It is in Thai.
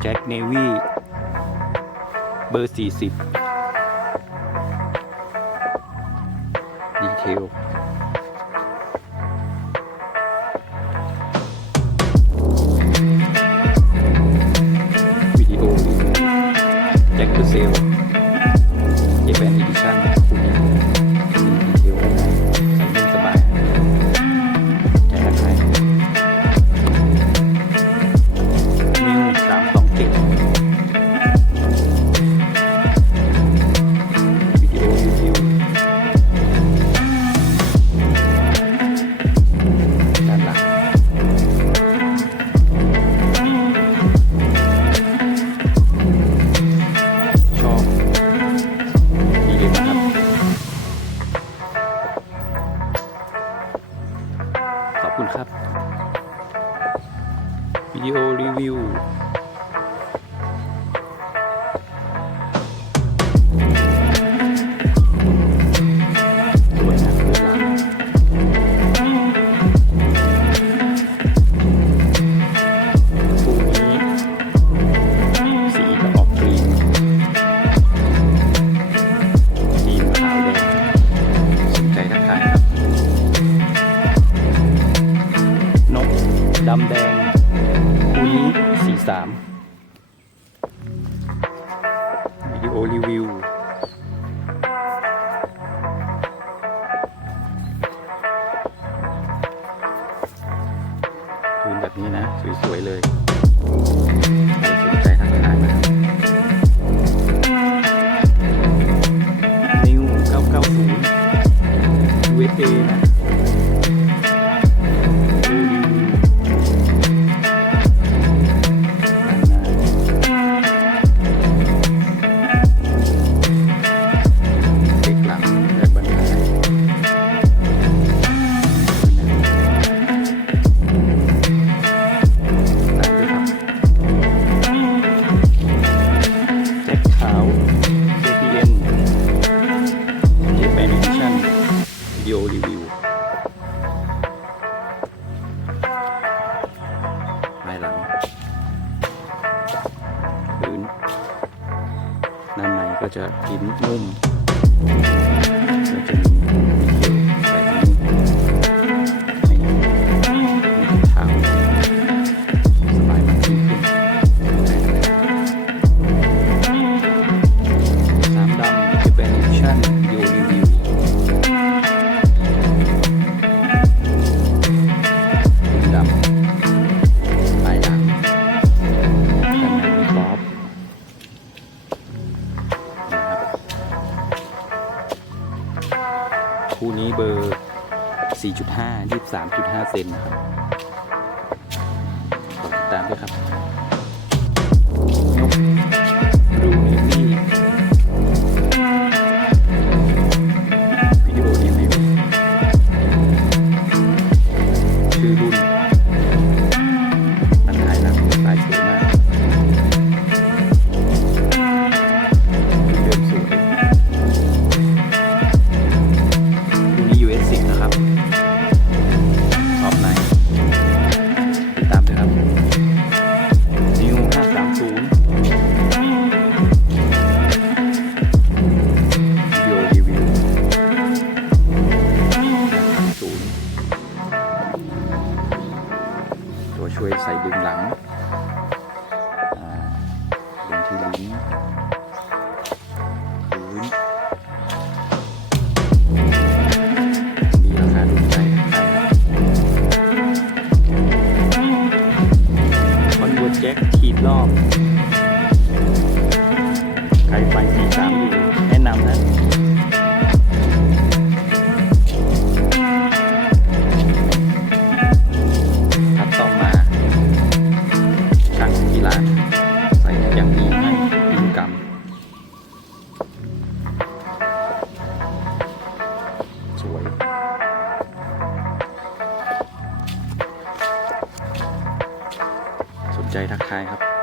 แจ็คเนวีเบอร์ 40 ดีเทลวิดีโอแจ็คเซลเจแวนอีดิชั่น Thank you. สวิดีโอรีวิวคืนแบบนี้นะ สวย ๆ เลยสนใจทักทายมานิว990 USA นะืนด้านในก็จะพิมพ์นุ่ม 4.5 23.5 เซนนะครับ ตามด้วยครับ คือลิ้นพื้นราคาถูกคอนเวอร์แจ็คขีดรอบ ใครไปสีสามอยู่แนะนำนะทัดต่อมากางที่ร้าน ใจทักทายครับ